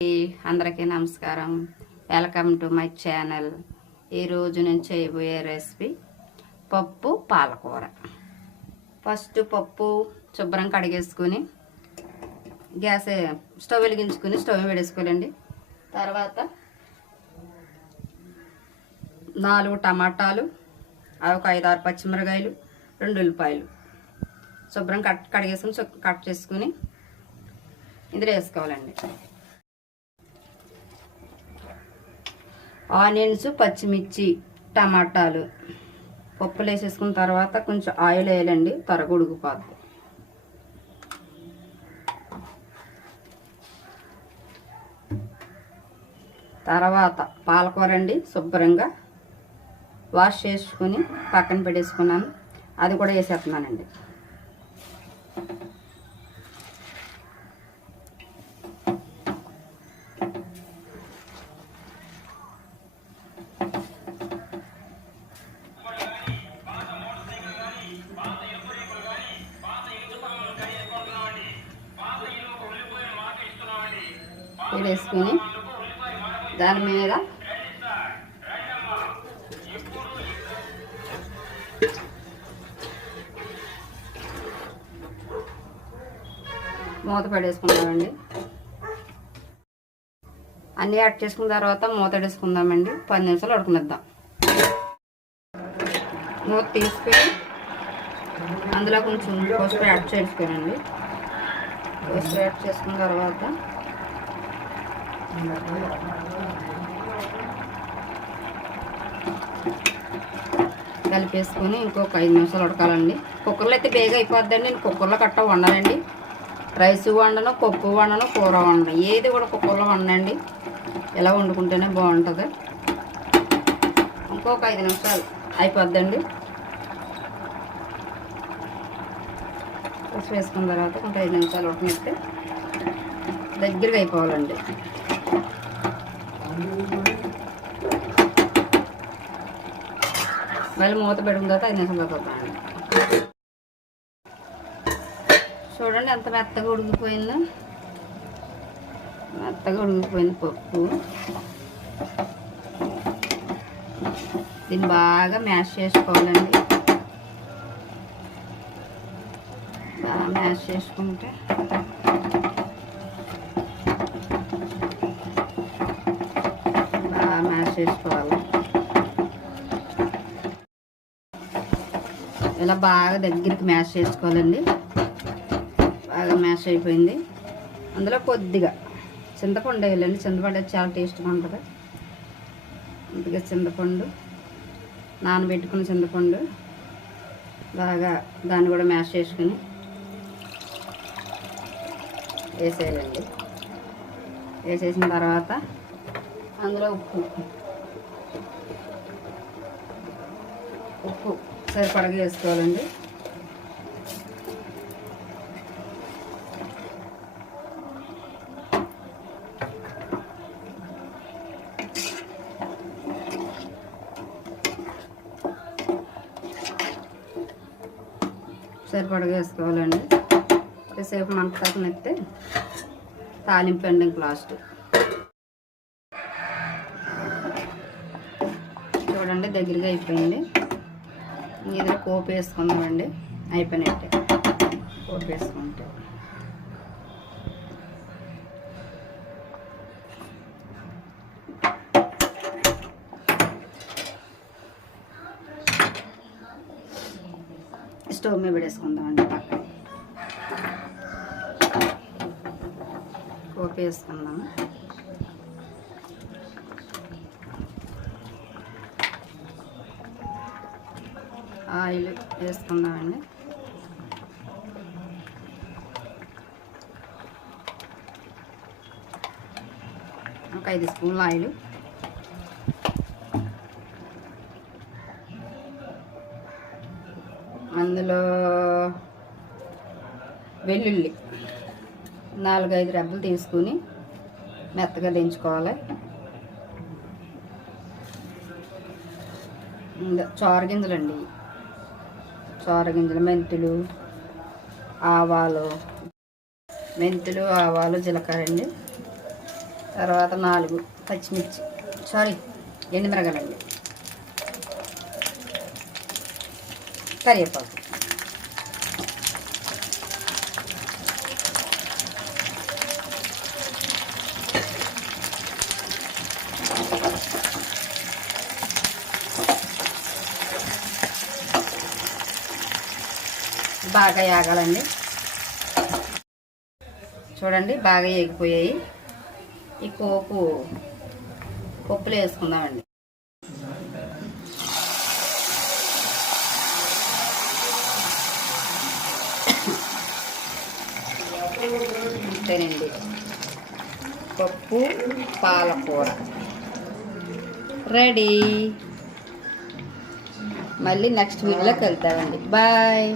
అందరికీ నమస్కారం. Welcome to my channel. ఈరోజు నేను చేయబోయే రెసిపీ పప్పు పాలకూర. ఫస్ట్ పప్పు శుభ్రం కడిగేసుకుని స్టవ్ వెలిగించుకుని స్టవ్ పెట్టేసుకోవాలండి. తర్వాత 4 టమాటాలు, ఒక 5-6 పచ్చిమిరకాయలు, 2 ఉల్లిపాయలు శుభ్రం కడిగేసుకుని కట్ చేసుకుని ఇందులో వేసుకోవాలండి. ఆనియన్స్, పచ్చిమిర్చి, టమాటాలు పప్పులు వేసేసుకున్న తర్వాత కొంచెం ఆయిల్ వేయాలండి, త్వరగా ఉడికిపోద్ది. తర్వాత పాలకూర అండి, శుభ్రంగా వాష్ చేసుకుని పక్కన పెట్టేసుకున్నాను. అది కూడా వేసేస్తున్నానండి. వేసుకుని దాని మీద మూత పడేసుకుందామండి. అన్నీ యాడ్ చేసుకున్న తర్వాత మూత వేసుకుందామండి. 10 నిమిషాలు ఉడకనిద్దాం. మూత తీసుకుని అందులో కొంచెం పసుపు యాడ్ చేసుకోనండి. పసుపు యాడ్ చేసుకున్న తర్వాత కలిపేసుకొని ఇంకొక 5 నిమిషాలు ఉడకాలండి. కుక్కర్లో అయితే బేగా అయిపోద్దండి. నేను కుక్కర్లో కట్ట వండాలండి. రైస్ వండను, పప్పు వండను, కూర వండను, ఏది కూడా కుక్కర్లో వండండి. ఎలా వండుకుంటేనే బాగుంటుంది. ఇంకొక 5 నిమిషాలు అయిపోద్దండి. పసుపు వేసుకున్న తర్వాత కొంచెం 5 నిమిషాలు ఉడకనిస్తే దగ్గరగా అయిపోవాలండి. మళ్ళీ మూత పెట్టుకున్న తర్వాత 5 నిమిషాలు అవుతుందండి. చూడండి ఎంత మెత్తగా ఉడికిపోయిందో. మెత్తగా ఉడికిపోయింది పప్పు. దీన్ని బాగా మ్యాష్ చేసుకోవాలండి. బాగా మ్యాష్ చేసుకుంటే బాగా మ్యాష్ చేసుకోవాలి. ఇలా బాగా దగ్గరికి మ్యాష్ చేసుకోవాలండి. బాగా మ్యాష్ అయిపోయింది. అందులో కొద్దిగా చింతపండు వేయాలండి. చింతపండు చాలా టేస్ట్గా ఉంటుంది. కొద్దిగా చింతపండు, నానబెట్టుకున్న చింతపండు బాగా దాన్ని కూడా మ్యాష్ చేసుకుని వేసేయాలండి. వేసేసిన తర్వాత అందులో ఉప్పు సరిపడగా వేసుకోవాలండి. సరిపడగా వేసుకోవాలండి. సేపు మంట నెత్తే తాలింపు అండి. లాస్ట్ చూడండి దగ్గరగా అయిపోయింది. ఇందులో పోపు వేసుకుందామండి. అయిపోయినట్టే పోపు వేసుకుంటే స్టవ్ మీద పెట్టేసుకుందామండి. పక్కన పోపు వేసుకుందాము. ఆయిల్ వేసుకుందామండి. ఒక 5 స్పూన్ల ఆయిల్. అందులో వెల్లుల్లి 4-5 రెబ్బలు తీసుకుని మెత్తగా దించుకోవాలి. చారు గింజలండి. చారు గింజలు, మెంతులు, ఆవాలు, మెంతులు, ఆవాలు, జీలకర్ర అండి. తర్వాత 4 పచ్చిమిర్చి, ఎండుమిరగాయలండి, కరివేపాకు, బాగా వేగాలండి. చూడండి బాగా వేగిపోయాయి. ఈ పప్పులు వేసుకుందామండి. అంతేనండి, పప్పు పాలకూర రెడీ. మళ్ళీ నెక్స్ట్ వీడియోలో కలుద్దామండి. బాయ్.